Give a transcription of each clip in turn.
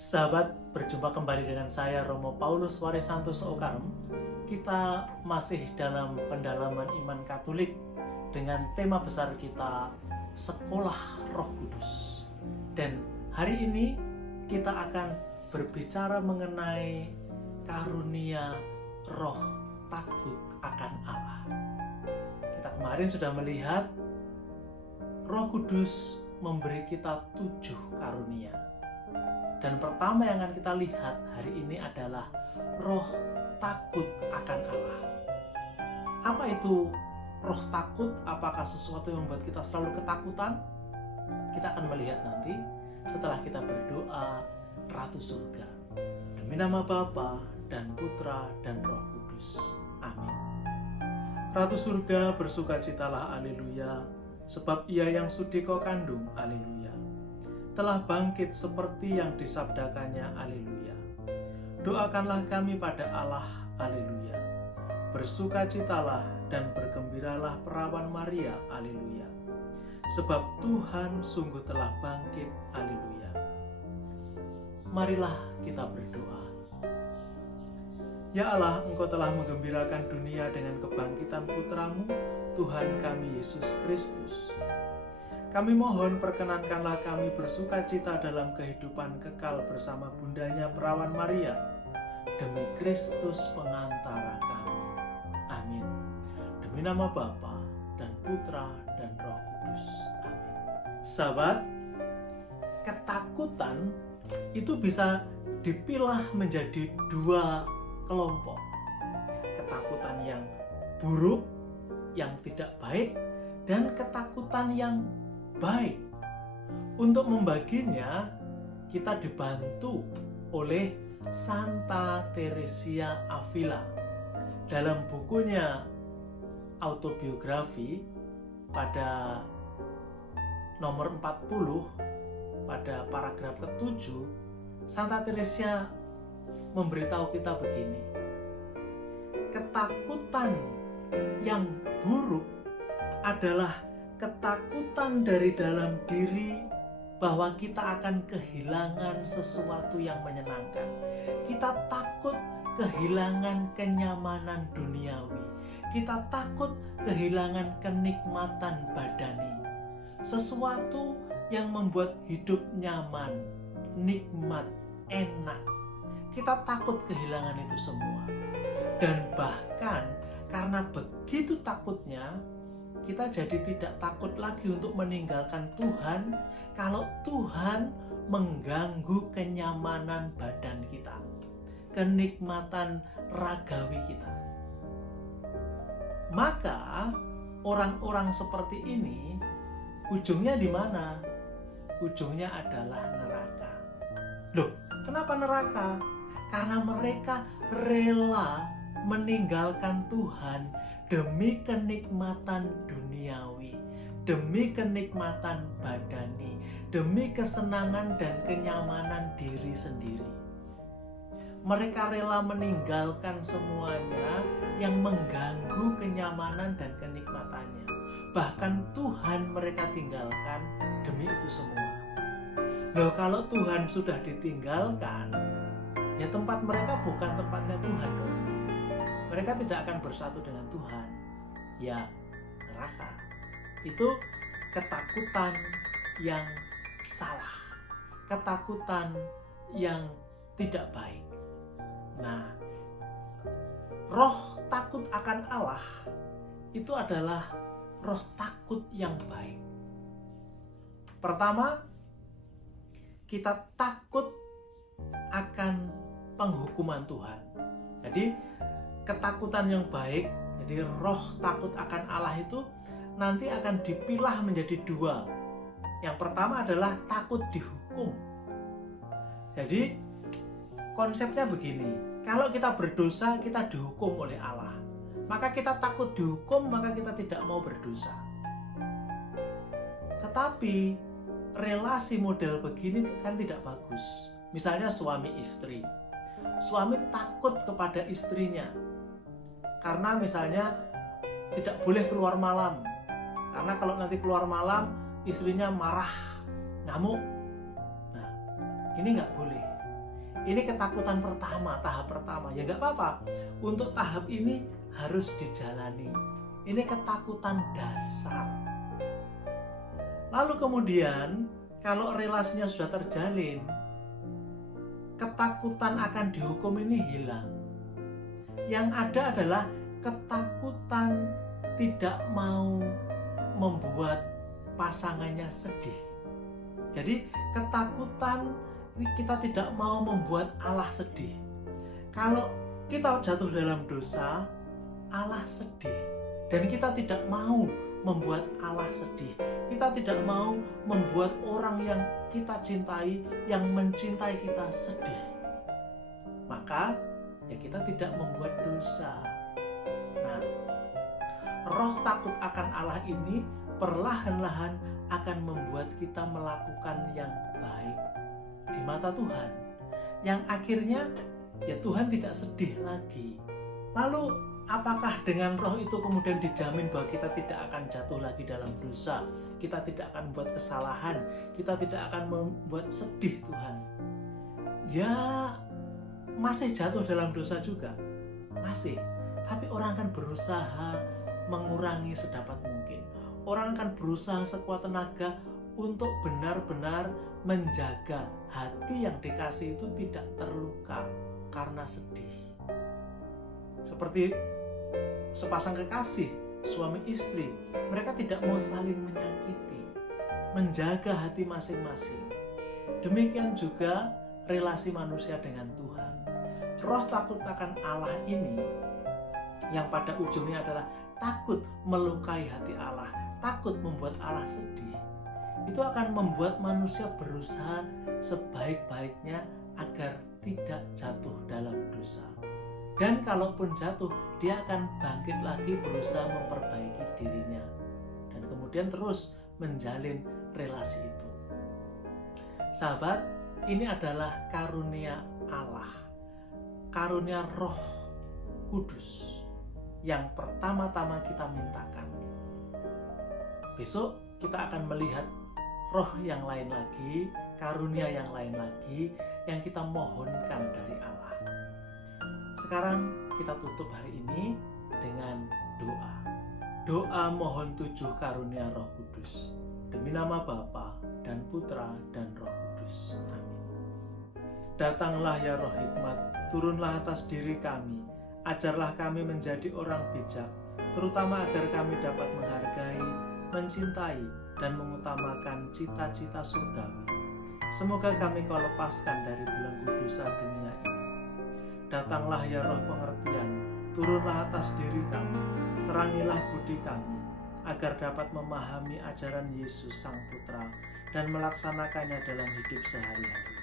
Sahabat, berjumpa kembali dengan saya Romo Paulus Warisantoso Okarem. Kita masih dalam pendalaman iman Katolik dengan tema besar kita, Sekolah Roh Kudus. Dan hari ini kita akan berbicara mengenai karunia roh takut akan Allah. Kita kemarin sudah melihat Roh Kudus memberi kita 7 karunia. Dan pertama yang akan kita lihat hari ini adalah roh takut akan Allah. Apa itu roh takut? Apakah sesuatu yang membuat kita selalu ketakutan? Kita akan melihat nanti setelah kita berdoa Ratu Surga. Demi nama Bapa dan Putra dan Roh Kudus. Amin. Ratu Surga, bersukacitalah, haleluya, sebab ia yang sudi kau kandung, haleluya, telah bangkit seperti yang disabdakannya, haleluya. Doakanlah kami pada Allah, haleluya. Bersukacitalah dan bergembiralah perawan Maria, haleluya, sebab Tuhan sungguh telah bangkit, haleluya. Marilah kita berdoa. Ya Allah, Engkau telah menggembirakan dunia dengan kebangkitan Putramu, Tuhan kami Yesus Kristus. Kami mohon perkenankanlah kami bersukacita dalam kehidupan kekal bersama bundanya Perawan Maria, demi Kristus pengantara kami. Amin. Demi nama Bapa dan Putra dan Roh Kudus. Amin. Sahabat, ketakutan itu bisa dipilah menjadi 2 kelompok. Ketakutan yang buruk, yang tidak baik, dan ketakutan yang baik. Untuk membaginya, kita dibantu oleh Santa Teresia Avila. Dalam bukunya autobiografi pada nomor 40, pada paragraf ke-7, Santa Teresia memberitahu kita begini. Ketakutan yang buruk adalah ketakutan dari dalam diri bahwa kita akan kehilangan sesuatu yang menyenangkan. Kita takut kehilangan kenyamanan duniawi. Kita takut kehilangan kenikmatan badani. Sesuatu yang membuat hidup nyaman, nikmat, enak. Kita takut kehilangan itu semua. Dan bahkan karena begitu takutnya, kita jadi tidak takut lagi untuk meninggalkan Tuhan kalau Tuhan mengganggu kenyamanan badan kita, kenikmatan ragawi kita. Maka orang-orang seperti ini ujungnya di mana? Ujungnya adalah neraka. Loh, kenapa neraka? Karena mereka rela meninggalkan Tuhan demi kenikmatan duniawi, demi kenikmatan badani, demi kesenangan dan kenyamanan diri sendiri. Mereka rela meninggalkan semuanya yang mengganggu kenyamanan dan kenikmatannya. Bahkan Tuhan mereka tinggalkan demi itu semua. Loh, kalau Tuhan sudah ditinggalkan, ya tempat mereka bukan tempatnya Tuhan dong. Mereka tidak akan bersatu dengan Tuhan. Ya, neraka. Itu ketakutan yang salah. Ketakutan yang tidak baik. Nah, roh takut akan Allah itu adalah roh takut yang baik. Pertama, kita takut akan penghukuman Tuhan. Jadi, ketakutan yang baik, jadi roh takut akan Allah itu nanti akan dipilah menjadi 2. Yang pertama adalah takut dihukum. Jadi konsepnya begini, kalau kita berdosa kita dihukum oleh Allah, maka kita takut dihukum, maka kita tidak mau berdosa. Tetapi relasi model begini kan tidak bagus. Misalnya suami istri, suami takut kepada istrinya karena misalnya tidak boleh keluar malam, karena kalau nanti keluar malam istrinya marah, ngamuk. Nah, ini nggak boleh. Ini ketakutan pertama, tahap pertama. Ya nggak apa-apa. Untuk tahap ini harus dijalani. Ini ketakutan dasar. Lalu kemudian, kalau relasinya sudah terjalin, ketakutan akan dihukum ini hilang. Yang ada adalah ketakutan tidak mau membuat pasangannya sedih. Jadi ketakutan kita tidak mau membuat Allah sedih. Kalau kita jatuh dalam dosa, Allah sedih. Dan kita tidak mau membuat Allah sedih. Kita tidak mau membuat orang yang kita cintai, yang mencintai kita sedih. Maka ya kita tidak membuat dosa. Nah, roh takut akan Allah ini perlahan-lahan akan membuat kita melakukan yang baik di mata Tuhan, yang akhirnya ya Tuhan tidak sedih lagi. Lalu apakah dengan roh itu kemudian dijamin bahwa kita tidak akan jatuh lagi dalam dosa, kita tidak akan membuat kesalahan, kita tidak akan membuat sedih Tuhan? Ya masih jatuh dalam dosa juga, masih. Tapi orang akan berusaha mengurangi sedapat mungkin. Orang akan berusaha sekuat tenaga untuk benar-benar menjaga hati yang dikasih itu tidak terluka karena sedih. Seperti sepasang kekasih, suami istri, mereka tidak mau saling menyakiti, menjaga hati masing-masing. Demikian juga relasi manusia dengan Tuhan. Roh takut akan Allah ini yang pada ujungnya adalah takut melukai hati Allah, takut membuat Allah sedih, itu akan membuat manusia berusaha sebaik-baiknya agar tidak jatuh dalam dosa. Dan kalaupun jatuh, dia akan bangkit lagi berusaha memperbaiki dirinya. Dan kemudian terus menjalin relasi itu. Sahabat, ini adalah karunia Allah. Karunia Roh Kudus yang pertama-tama kita mintakan. Besok kita akan melihat roh yang lain lagi, karunia yang lain lagi yang kita mohonkan dari Allah. Sekarang kita tutup hari ini dengan doa. Doa mohon 7 karunia Roh Kudus. Demi nama Bapa dan Putra dan Roh Kudus. Amin. Datanglah ya Roh Hikmat, turunlah atas diri kami. Ajarlah kami menjadi orang bijak, terutama agar kami dapat menghargai, mencintai, dan mengutamakan cita-cita surgawi. Semoga kami kau lepaskan dari belenggu dosa dunia ini. Datanglah ya Roh pengertian, turunlah atas diri kami, terangilah budi kami, agar dapat memahami ajaran Yesus Sang Putra dan melaksanakannya dalam hidup sehari-hari.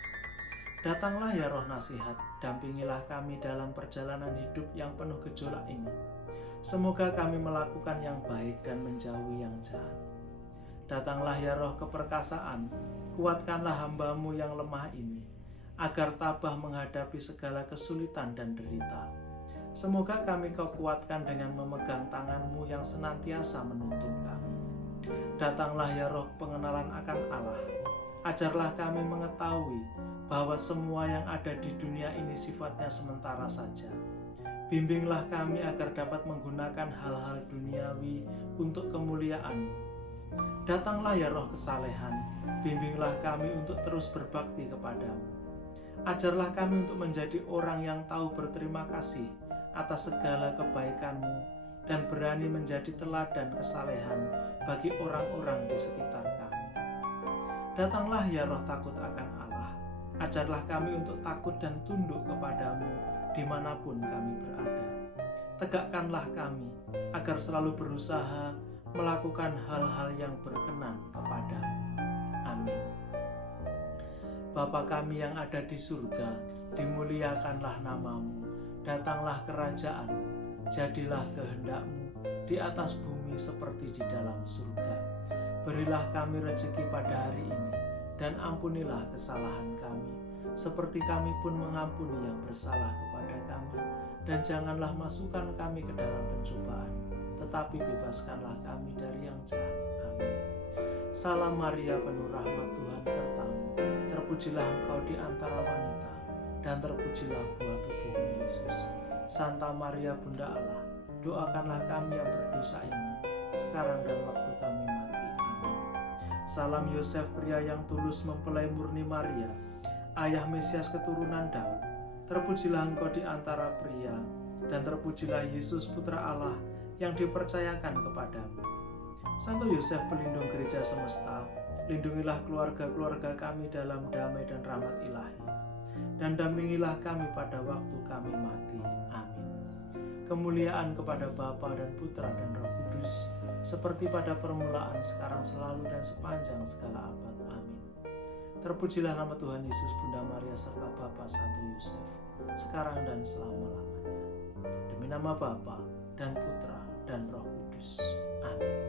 Datanglah ya Roh nasihat, dampingilah kami dalam perjalanan hidup yang penuh gejolak ini. Semoga kami melakukan yang baik dan menjauhi yang jahat. Datanglah ya Roh keperkasaan, kuatkanlah hamba-Mu yang lemah ini, agar tabah menghadapi segala kesulitan dan derita. Semoga kami kau kuatkan dengan memegang tangan-Mu yang senantiasa menuntun kami. Datanglah ya Roh pengenalan akan Allah, ajarlah kami mengetahui bahwa semua yang ada di dunia ini sifatnya sementara saja. Bimbinglah kami agar dapat menggunakan hal-hal duniawi untuk kemuliaan-Mu. Datanglah ya Roh kesalehan, bimbinglah kami untuk terus berbakti kepadamu. Ajarlah kami untuk menjadi orang yang tahu berterima kasih atas segala kebaikan-Mu dan berani menjadi teladan kesalehan bagi orang-orang di sekitar kami. Datanglah ya Roh takut akan Allah, ajarlah kami untuk takut dan tunduk kepadamu dimanapun kami berada. Tegakkanlah kami agar selalu berusaha melakukan hal-hal yang berkenan kepadamu. Amin. Bapa kami yang ada di surga, dimuliakanlah nama-Mu, datanglah kerajaan-Mu, jadilah kehendak-Mu di atas bumi seperti di dalam surga. Berilah kami rezeki pada hari ini, dan ampunilah kesalahan kami, seperti kami pun mengampuni yang bersalah kepada kami. Dan janganlah masukkan kami ke dalam pencobaan, tetapi bebaskanlah kami dari yang jahat. Amin. Salam Maria, penuh rahmat, Tuhan sertamu. Terpujilah engkau di antara wanita, dan terpujilah buah tubuhmu Yesus. Santa Maria Bunda Allah, doakanlah kami yang berdosa ini, sekarang dan waktu kami mati. Amin. Salam Yosef, pria yang tulus mempelai murni Maria, ayah Mesias keturunan Daud, terpujilah engkau di antara pria, dan terpujilah Yesus Putra Allah yang dipercayakan kepadamu. Santo Yosef, pelindung gereja semesta, lindungilah keluarga-keluarga kami dalam damai dan rahmat ilahi, dan dampingilah kami pada waktu kami mati. Amin. Kemuliaan kepada Bapa dan Putra dan Roh Kudus, seperti pada permulaan, sekarang, selalu, dan sepanjang segala abad. Amin. Terpujilah nama Tuhan Yesus, Bunda Maria, serta Bapa Santo Yosef, sekarang dan selama-lamanya. Demi nama Bapa dan Putra dan Roh Kudus. Amin.